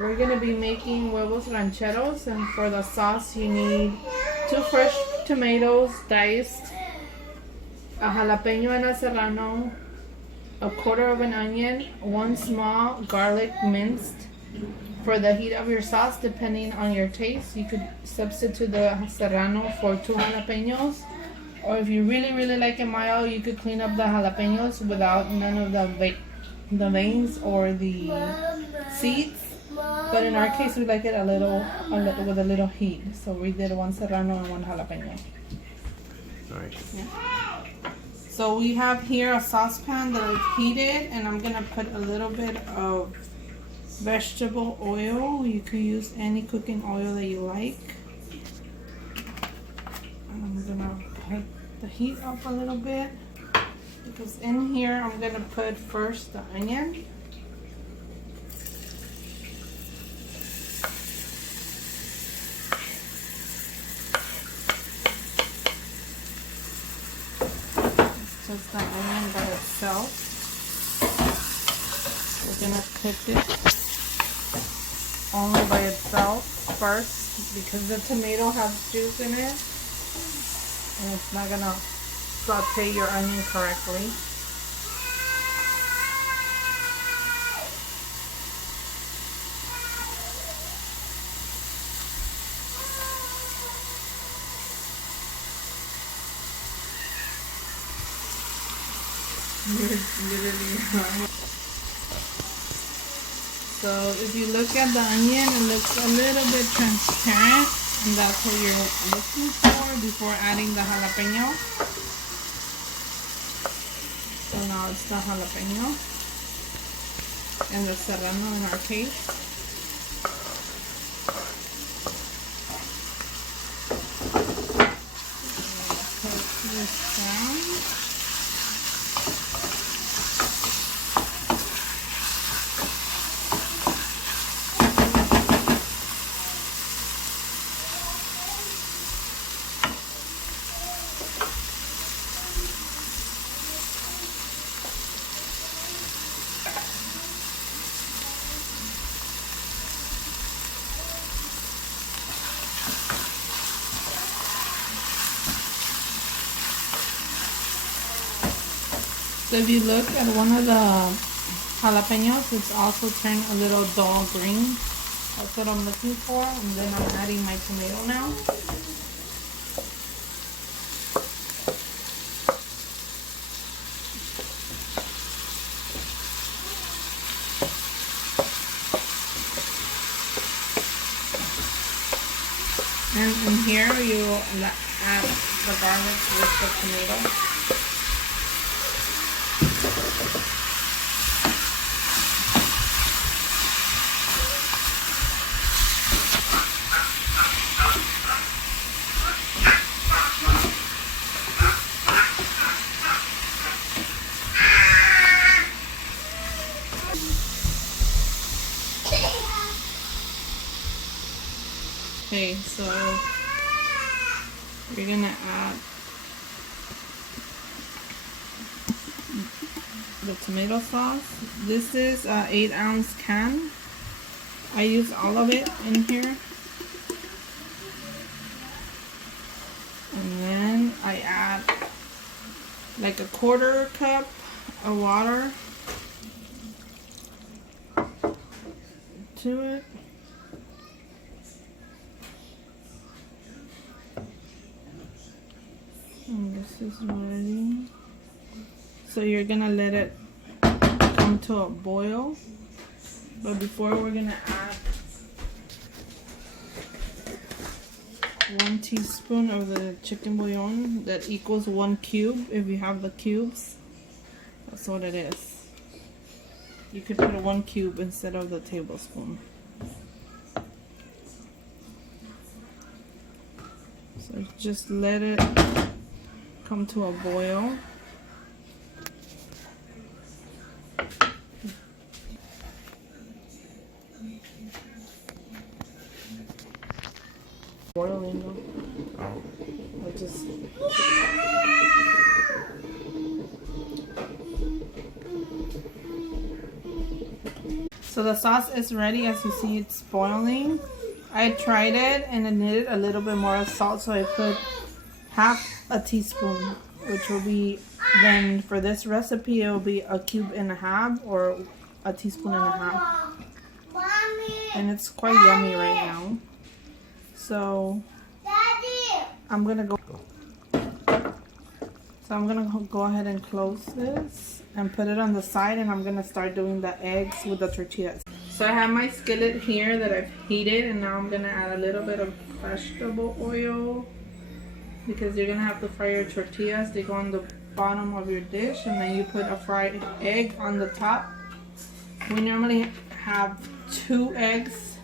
We're gonna be making huevos rancheros, and for the sauce you need 2 fresh tomatoes diced, a jalapeno and a serrano, a quarter of an onion, 1 small garlic minced. For the heat of your sauce, depending on your taste, you could substitute the serrano for 2 jalapenos, or if you really like it mild, you could clean up the jalapenos without none of the veins or the seeds. But in our case, we like it a little with a little heat. So we did 1 serrano and 1 jalapeno. Alright. Yeah. So we have here a saucepan that I've heated, and I'm gonna put a little bit of vegetable oil. You could use any cooking oil that you like. And I'm gonna put the heat up a little bit, because in here I'm gonna put first the onion. It's just the onion by itself. We're gonna cook it only by itself first, because the tomato has juice in it and it's not gonna saute your onion correctly. So if you look at the onion, it looks a little bit transparent, and that's what you're looking for before adding the jalapeno. So now it's the jalapeno and the serrano in our case. Put this down. So if you look at one of the jalapenos, it's also turned a little dull green. That's what I'm looking for. And then I'm adding my tomato now. And in here you add the garlic with the tomato. Okay, so you're gonna add the tomato sauce. This is an 8-ounce can. I use all of it in here. And then I add like a 1/4 cup of water to it. And this is ready. So you're gonna let it come to a boil. But before, we're gonna add 1 teaspoon of the chicken bouillon. That equals 1 cube if you have the cubes. That's what it is. You could put 1 cube instead of the tablespoon. So just let it come to a boil. Boiling. I just So the sauce is ready. As you see, it's boiling. I tried it and it needed a little bit more salt, so I put half a teaspoon, which will be, then for this recipe, it will be a cube and a half or a teaspoon and a half. And it's quite yummy right now. So I'm gonna go ahead and close this and put it on the side, and I'm gonna start doing the eggs with the tortillas. So I have my skillet here that I've heated, and now I'm gonna add a little bit of vegetable oil because you're gonna have to fry your tortillas. They go on the bottom of your dish, and then you put a fried egg on the top. We normally have 2 eggs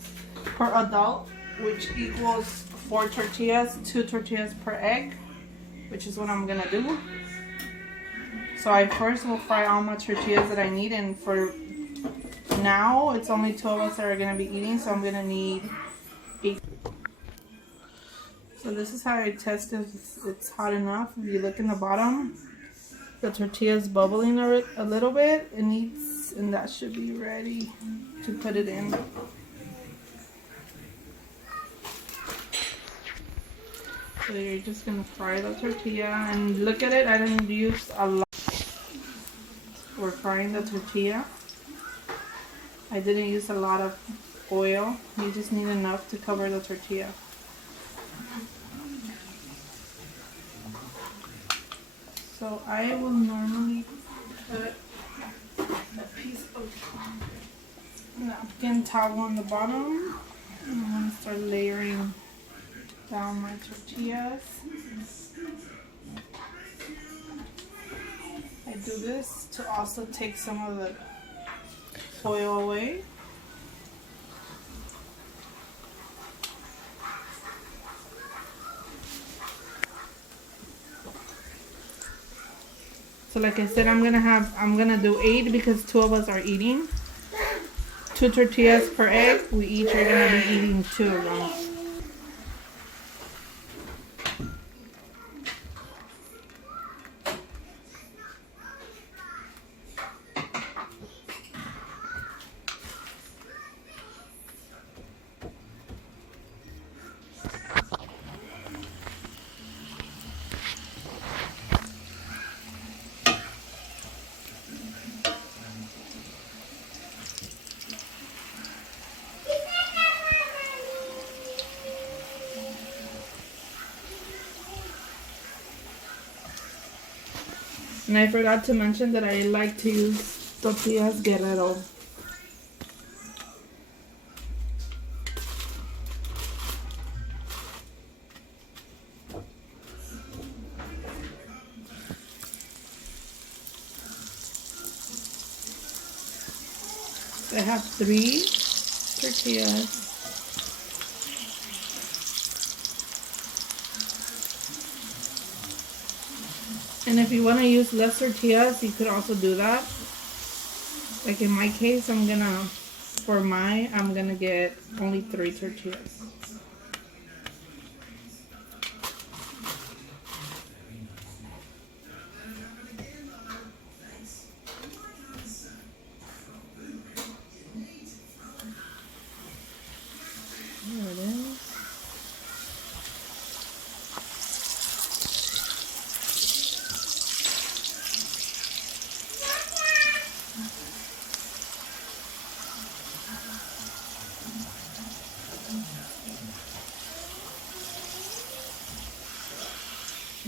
per adult, which equals 4 tortillas, 2 tortillas per egg, which is what I'm gonna do. So I first will fry all my tortillas that I need, and for now it's only 2 of us that are gonna be eating, so I'm gonna need 8. So this is how I test if it's hot enough. If you look in the bottom, the tortilla is bubbling a little bit. It needs, and that should be ready to put it in. So you're just gonna fry the tortilla, and look at it, I didn't use a lot. We're frying the tortilla. I didn't use a lot of oil. You just need enough to cover the tortilla. So I will normally put a piece of napkin towel on the bottom, and I'm gonna start layering down my tortillas. I do this to also take some of the oil away. So like I said, I'm gonna do 8 because 2 of us are eating. 2 tortillas per egg. We each are gonna be eating 2 of them. And I forgot to mention that I like to use tortillas Guerrero. I have 3 tortillas. And if you want to use less tortillas, you could also do that. Like in my case, I'm gonna get only 3 tortillas. There it is.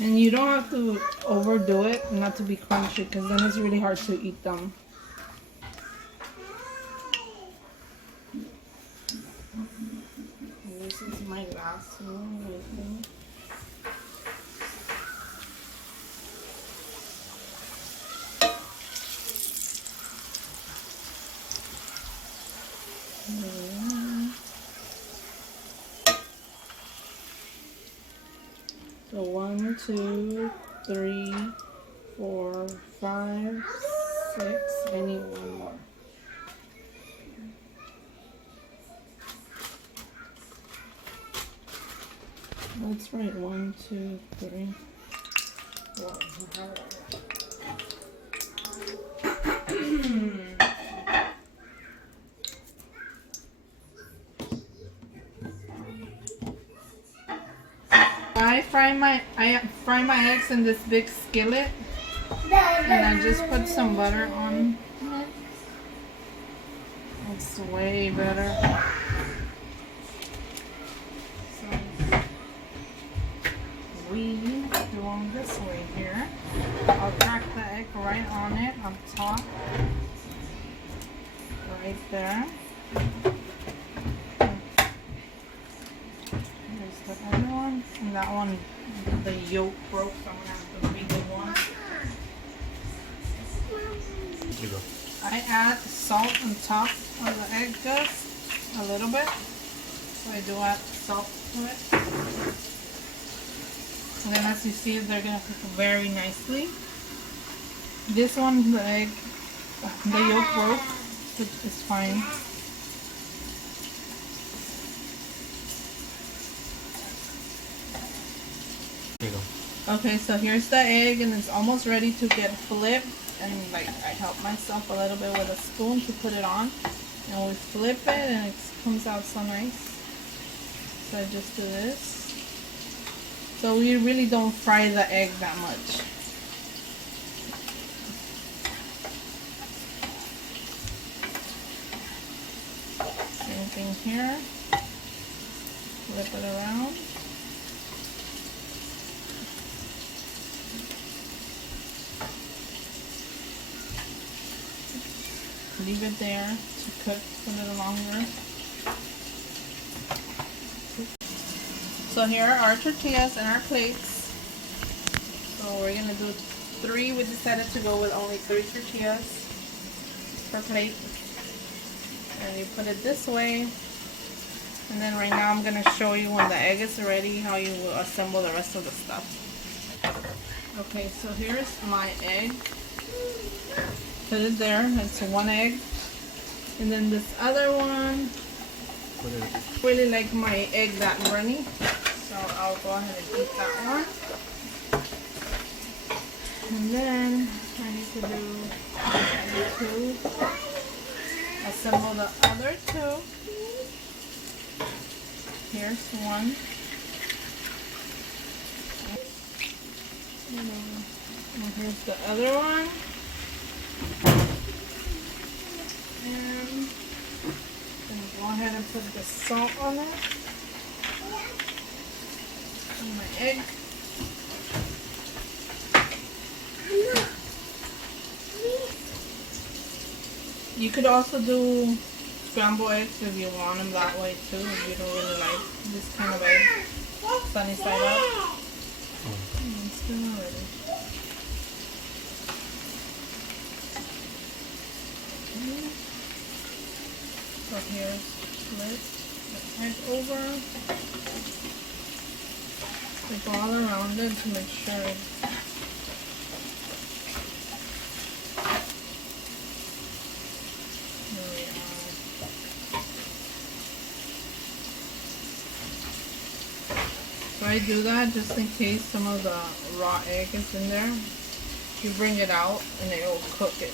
And you don't have to overdo it, not to be crunchy, because then it's really hard to eat them. This is my last one, I think. So 1, 2, 3, 4, 5, 6. I need 1 more. That's right. 1, 2, 3, 4. I fry my eggs in this big skillet, and I just put some butter on it. It's way better. So we do on this way here. I'll crack the egg right on it, on top, right there. Here's the other one, and that one, the yolk broke, so I'm gonna have to redo one. You go. I add salt on top of the egg just a little bit. So I do add salt to it. And then as you see, they're gonna cook very nicely. This one, the egg, the yolk broke, which is fine. Here you go. Okay, so here's the egg, and it's almost ready to get flipped. And like I help myself a little bit with a spoon to put it on, and we flip it, and it comes out so nice. So I just do this. So we really don't fry the egg that much. Same thing here. Flip it around. Leave it there to cook a little longer. So here are our tortillas and our plates. So we're gonna do 3. We decided to go with only 3 tortillas per plate. And you put it this way. And then right now I'm gonna show you when the egg is ready how you will assemble the rest of the stuff. Okay, so here's my egg. Put it there. It's 1 egg. And then this other one, really like my egg that runny, so I'll go ahead and eat that one. And then I need to assemble the other 2. Here's one. And here's the other one. And go ahead and put the salt on it. And my egg. You could also do scrambled eggs if you want them that way too, if you don't really like this kind of egg. Sunny side up. It's done already. So here's flip the egg over. We go all around it to make sure there we are. So I do that just in case some of the raw egg is in there. You bring it out and it will cook it.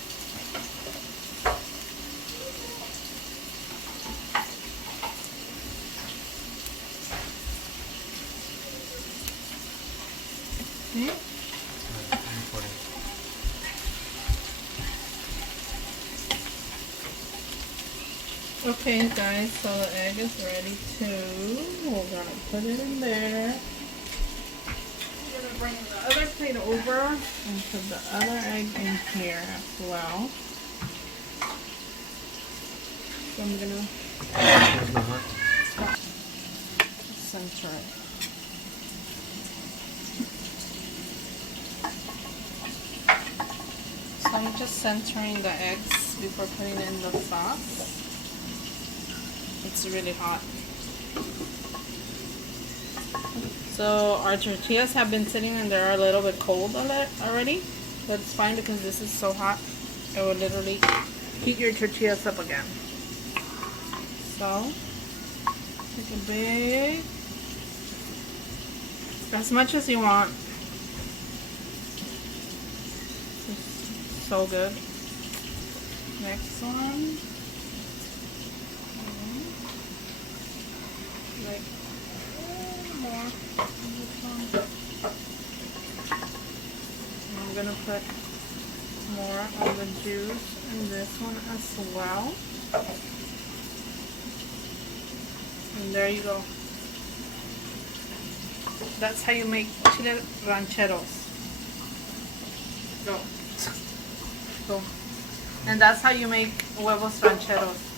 Okay guys, so the egg is ready too. We're gonna put it in there. I'm gonna bring the other plate over and put the other egg in here as well. So I'm gonna center it. So I'm just centering the eggs before putting it in the sauce. It's really hot. So our tortillas have been sitting and they're a little bit cold already. But it's fine because this is so hot. It will literally heat your tortillas up again. So, take a big, as much as you want. It's so good. Next one. Like more. more. I'm gonna put more of the juice in this one as well. And there you go. That's how you make chile rancheros. Go. Go. And that's how you make huevos rancheros.